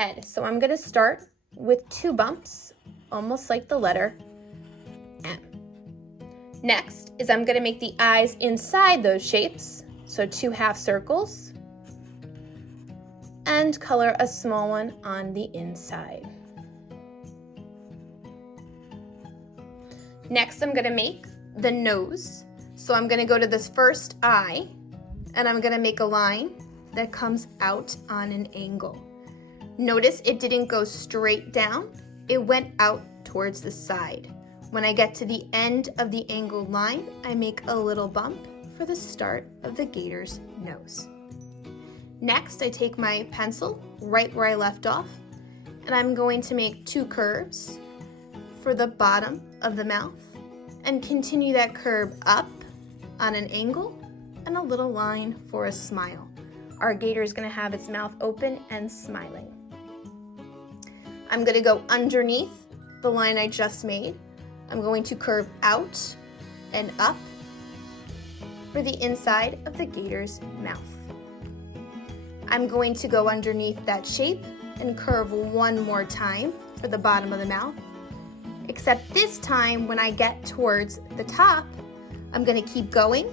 head. So I'm gonna start with 2 bumps, almost like the letter M. Next is I'm gonna make the eyes inside those shapes, so 2 half circles, and color a small one on the inside. Next, I'm gonna make the nose. So I'm gonna go to this first eye, and I'm gonna make a line that comes out on an angle. Notice it didn't go straight down, it went out towards the side. When I get to the end of the angled line, I make a little bump for the start of the gator's nose. Next, I take my pencil right where I left off, and I'm going to make 2 curves for the bottom of the mouth and continue that curve up on an angle and a little line for a smile. Our gator is going to have its mouth open and smiling. I'm going to go underneath the line I just made. I'm going to curve out and up for the inside of the gator's mouth. I'm going to go underneath that shape and curve one more time for the bottom of the mouth. Except this time, when I get towards the top, I'm going to keep going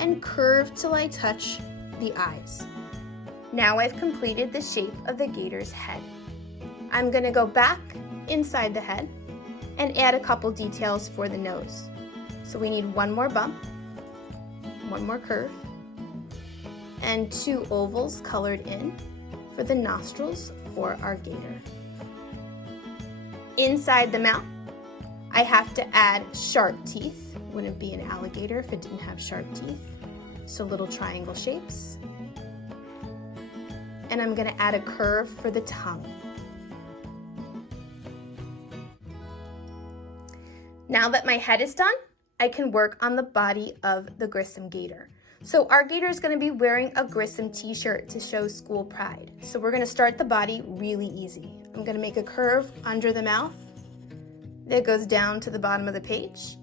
and curve till I touch the eyes. Now I've completed the shape of the gator's head. I'm going to go back inside the head and add a couple details for the nose. So we need 1 more bump, 1 more curve, and 2 ovals colored in for the nostrils for our gator. Inside the mouth, I have to add sharp teeth. Wouldn't be an alligator if it didn't have sharp teeth. So little triangle shapes. And I'm gonna add a curve for the tongue. Now that my head is done, I can work on the body of the Grissom gator. So our gator is gonna be wearing a Grissom t-shirt to show school pride. So we're gonna start the body really easy. I'm gonna make a curve under the mouth that goes down to the bottom of the page.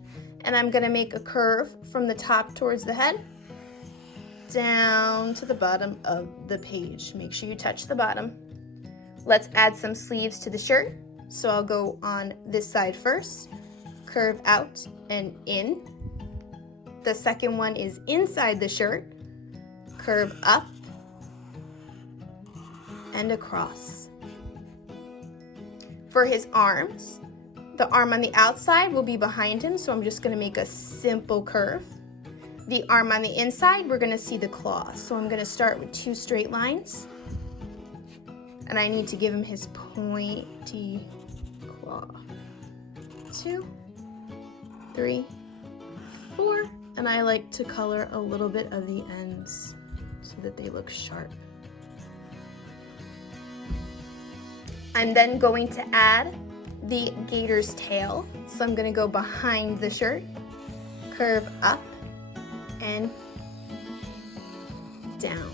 And I'm gonna make a curve from the top towards the head, down to the bottom of the page. Make sure you touch the bottom. Let's add some sleeves to the shirt. So I'll go on this side first, curve out and in. The second one is inside the shirt, curve up and across. For his arms, the arm on the outside will be behind him, so I'm just gonna make a simple curve. The arm on the inside, we're gonna see the claw. So I'm gonna start with 2 straight lines, and I need to give him his pointy claw. 2, 3, 4, and I like to color a little bit of the ends so that they look sharp. I'm then going to add the gator's tail. So I'm gonna go behind the shirt, curve up and down.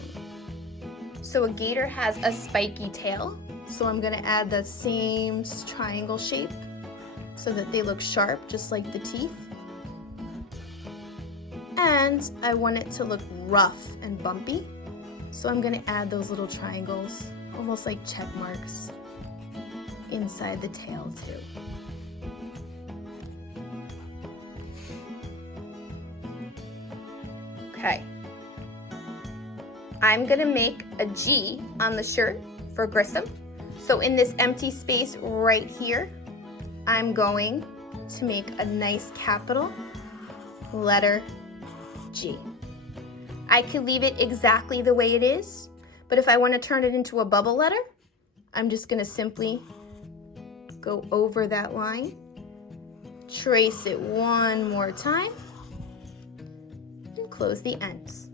So a gator has a spiky tail, so I'm gonna add the same triangle shape so that they look sharp, just like the teeth. And I want it to look rough and bumpy, so I'm gonna add those little triangles, almost like check marks, inside the tail too. Okay. I'm gonna make a G on the shirt for Grissom. So in this empty space right here, I'm going to make a nice capital letter G. I could leave it exactly the way it is, but if I want to turn it into a bubble letter, I'm just gonna simply go over that line, trace it one more time, and close the ends.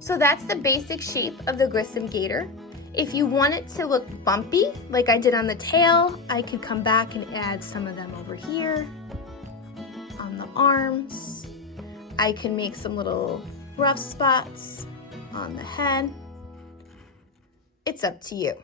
So that's the basic shape of the Grissom gator. If you want it to look bumpy, like I did on the tail, I could come back and add some of them over here, on the arms. I can make some little rough spots on the head. It's up to you.